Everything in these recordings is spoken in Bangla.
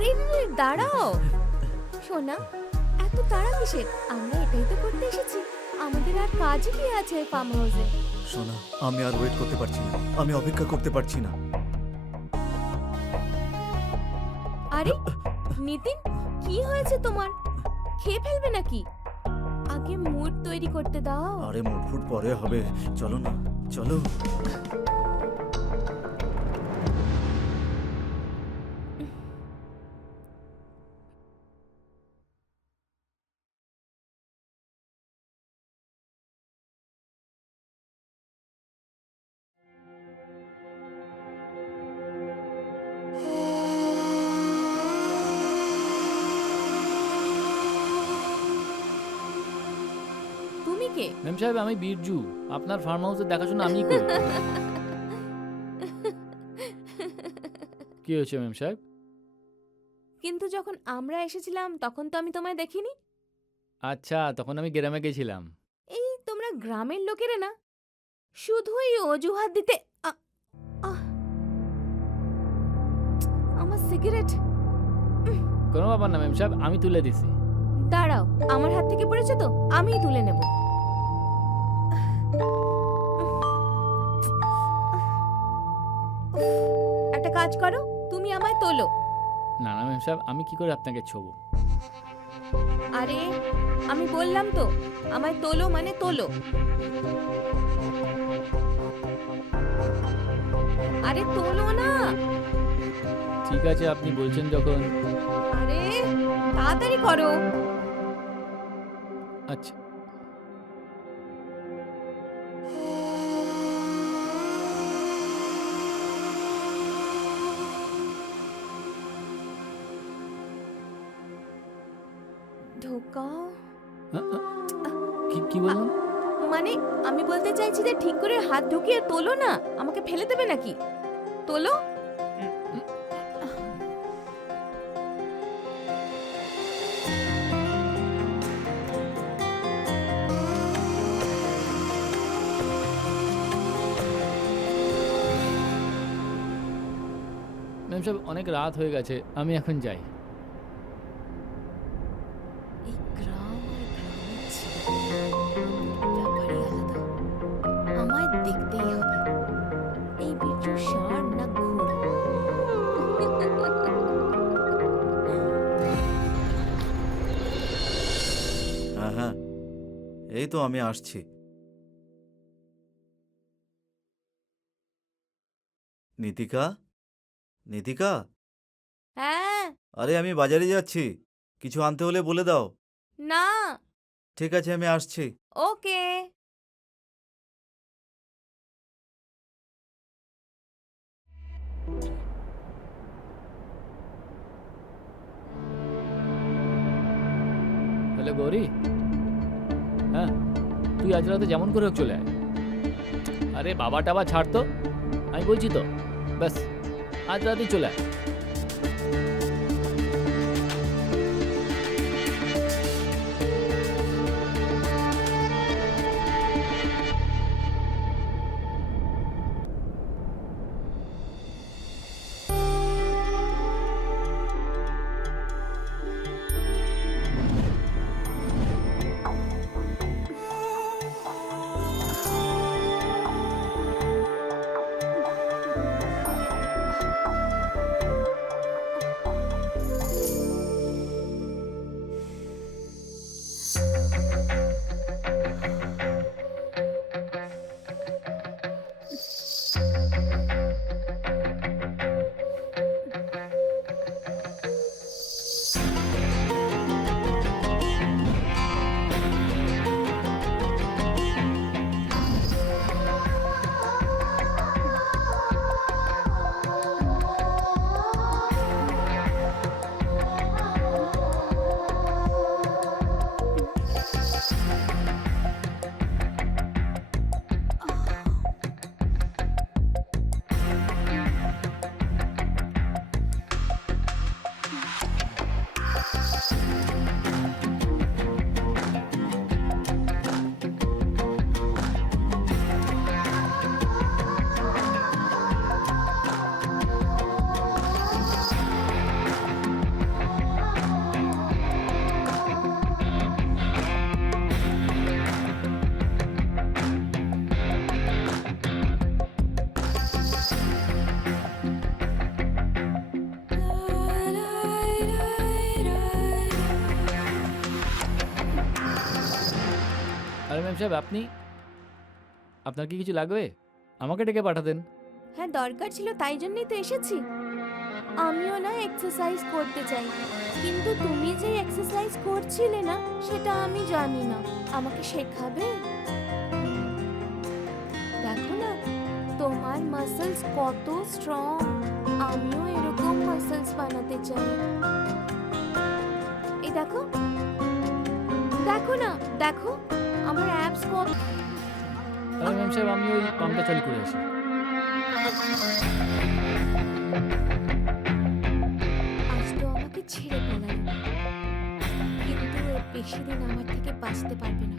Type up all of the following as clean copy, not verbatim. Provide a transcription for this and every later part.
আরে দাঁড়াও সোনা, এত তাড়া কিসের? আমরা এটাই তো করতে এসেছি, আমাদের আর কাজই কি আছে ফার্ম হাউসে? সোনা, আমি আর ওয়েট করতে পারছি না, আমি অপেক্ষা করতে পারছি না। আরে নিতিন, কি হয়েছে তোমার? খেয়ে ফেলবে নাকি? আগে মুড তৈরি করতে দাও। আরে মুটফুট পরে হবে, চলো না, চলো। তুমি কে? ম্যাম সাহেব, আমি বীরজু। আপনার ফার্ম হাউসের দেখাশোনা আমিই করি। কি হয়েছে ম্যাম সাহেব? কিন্তু যখন আমরা এসেছিলাম তখন তো আমি তোমায় দেখিনি। আচ্ছা, তখন আমি গ্রামে গেছিলাম। এই তোমরা গ্রামের লোকেরা না, শুধুই অজুহাত দিতে। আহ! আমার সিগারেট। কোনো ব্যাপার না ম্যাম সাহেব, আমি তুলে দিছি। দাঁড়াও, আমার হাত থেকে পড়েছে তো, আমিই তুলে নেব। একটা কাজ করো, তুমি আমায় তোলো। না না ম্যাম সাহেব, আমি কি করে আপনাকে ছোবো? আরে আমি বললাম তো, আমায় তোলো মানে তোলো। আরে তোলো না। ঠিক আছে, আপনি বলছেন যখন। আরে তাড়াতাড়ি করো। আচ্ছা। ঢোকাও। আ, আ, কি বললেন? মানে আমি বলতে চাইছি যে ঠিক করে হাত ঢুকিয়ে তোলো না, আমাকে ফেলে দেবে নাকি? তোলো। ম্যাম সাহেব, অনেক রাত হয়ে গেছে, আমি এখন যাই। এই গ্রাম আর গ্রামের ছেলে, ব্যাপারই আলাদা। আমায় দেখতেই হবে এই বিচ্ছু ষাঁড় না ঘোড়া। হ্যাঁ হ্যাঁ, এই তো আমি আসছি। নিতিকা, নিতিকা, হ্যাঁ। আরে আমি বাজারে যাচ্ছি, কিছু আনতে হলে বলে দাও। না। ঠিক আছে, আমি আসছি। ওকে। হ্যালো গৌরী। হ্যাঁ, তুই আজ রাতে যেমন করে হোক চলে আয়। আরে বাবা টাবা ছাড় তো, আমি বলছি তো, ব্যাস আজ রাতেই চলে আয়। সাহেব আপনি, আপনার কি কিছু লাগবে? আমাকে ডেকে পাঠাতেন। হ্যাঁ দরকার ছিল, তাই জন্যই তো এসেছি। আমিও না এক্সারসাইজ করতে চাই, কিন্তু তুমি যে এক্সারসাইজ করছিলে না সেটা আমি জানি না, আমাকে শেখাবে? দেখো না তোমার মাসলস কত স্ট্রং, আমিও এরকম মাসলস বানাতে চাই। এই দেখো, দেখো না, দেখো আমার অ্যাবস কত। তাহলে ম্যাম সাহেব আমি ওই পাম্পটা চালু করে আসি। আজ তো আমাকে ছেড়ে পালালো, কিন্তু ও বেশি দিন আমার থেকে বাঁচতে পারবে না।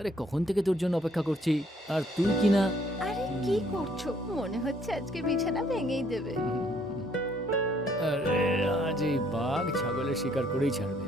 আরে কখন থেকে তোর জন্য অপেক্ষা করছি, আর তুই কি না। আরে কি করছো? মনে হচ্ছে আজকে বিছানা ভেঙেই দেবে। আরে আজ এই বাঘ ছাগলের শিকার করেই ছাড়বে।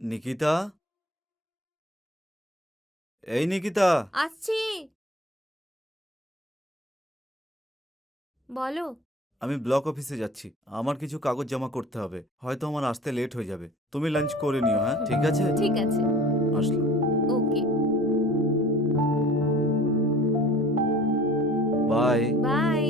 নিকিতা, এই নিকিতা, আসছি, বলো। আমি ব্লক অফিসে যাচ্ছি। আমার কিছু কাগজ জমা করতে হবে, হয়তো আমার আসতে লেট হয়ে যাবে। তুমি লাঞ্চ করে নিও, হ্যাঁ? ঠিক আছে, ঠিক আছে, আসলাম। ওকে, বাই। বাই।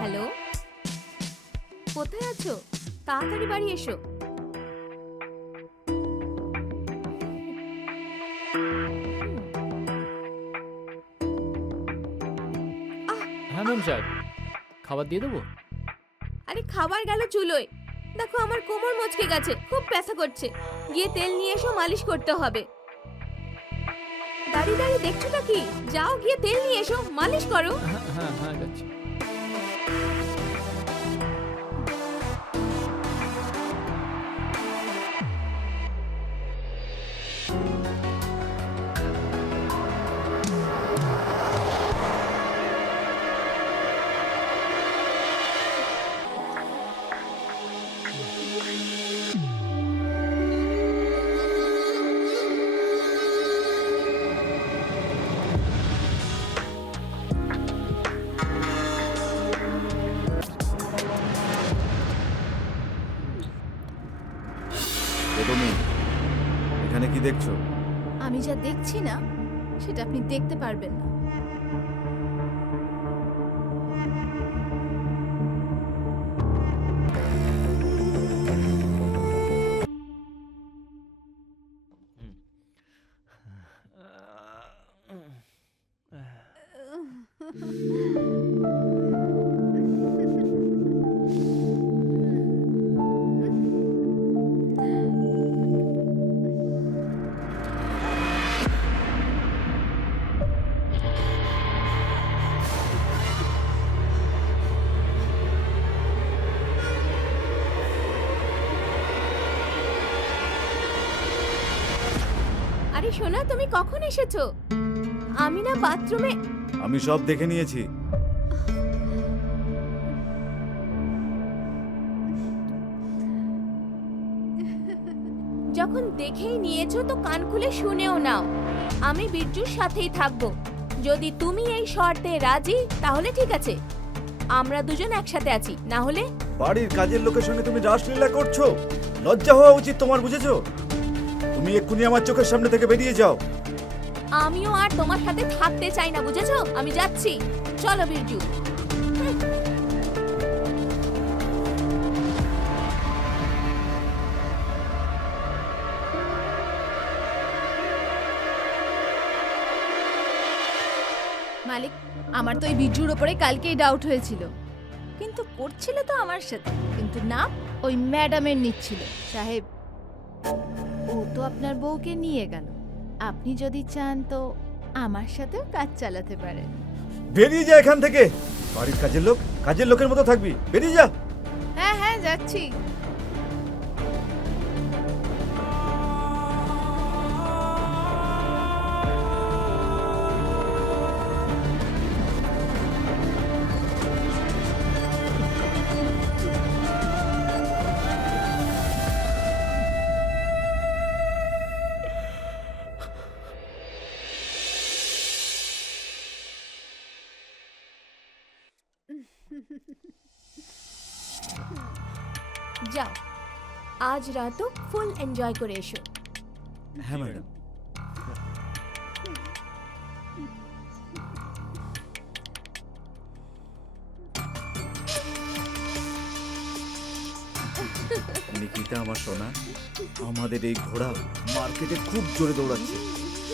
হ্যালো, কোথায় আছো? তাড়াতাড়ি বাড়ি এসো। হ্যাঁ ম্যাম সাহেব, খাবার দিয়ে দেবো? আরে খাবার গেল চুলোয়, দেখো আমার কোমর মচকে গেছে, খুব ব্যথা করছে, গিয়ে তেল নিয়ে এসো, মালিশ করতে হবে। দাঁড়িয়ে দাঁড়িয়ে দেখছোটা কি? যাও গিয়ে তেল নিয়ে এসো, মালিশ করো। হ্যাঁ হ্যাঁ হ্যাঁ যাচ্ছি। তুমি এখানে কি দেখছো? আমি যা দেখছি না সেটা আপনি দেখতে পারবেন না। আরে সোনা, তুমি কখন এসেছো? আমি না বাথরুমে আমি সব দেখে নিয়েছি। যখন দেখেই নিয়েছো তো কান খুলে শুনেও নাও, আমি বিরজুর সাথেই থাকবো। যদি তুমি এই শর্তে রাজি তাহলে ঠিক আছে, আমরা দুজন একসাথে আছি, না হলে বাড়ির কাজের লোকের সঙ্গে তুমি রাসলীলা করছো, লজ্জা হওয়া উচিত তোমার, বুঝেছো? তুমি এক্ষুনি আমার চোখের সামনে থেকে বেরিয়ে যাও। আমিও আর তোমার সাথে থাকতে চাই না, বুঝেছো? আমি যাচ্ছি, চলো বিরজু। মালিক, আমার তো এই বিজুর ওপরে কালকেই ডাউট হয়েছিল, কিন্তু করছিল তো আমার সাথে, কিন্তু না, ওই ম্যাডামের নিচ্ছিল। সাহেব, ও তো আপনার বউকে নিয়ে গেল, আপনি যদি চান তো আমার সাথেও কাজ চালাতে পারেন। বেরিয়ে যা এখান থেকে। বাড়ির কাজের লোক, কাজের লোকের মতো থাকবি, বেরিয়ে যা। হ্যাঁ হ্যাঁ, যাচ্ছি। যাও, আজ রাতও ফুল এনজয় করে এসো। হ্যাঁ ম্যাডাম। নিকিতা আমার সোনা, আমাদের এই ঘোড়া মার্কেটে খুব জোরে দৌড়াচ্ছে।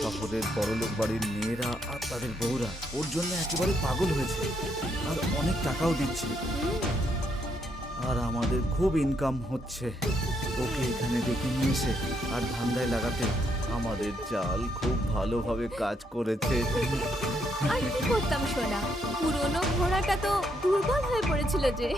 শহরের বড়লোক বাড়ির মেয়েরা আর তাদের বউরা ওর জন্য একেবারে পাগল হয়েছে, আর অনেক টাকাও দিচ্ছে, আর আমাদের খুব ইনকাম হচ্ছে। ওকে এখানে ডেকে নিয়ে এসে আর ধান্দায় লাগাতে আমাদের জাল খুব ভালোভাবে কাজ করেছে। আর কি করতাম সোনা, পুরনো ঘোড়াটা তো দুর্বল হয়ে পড়েছিল যে।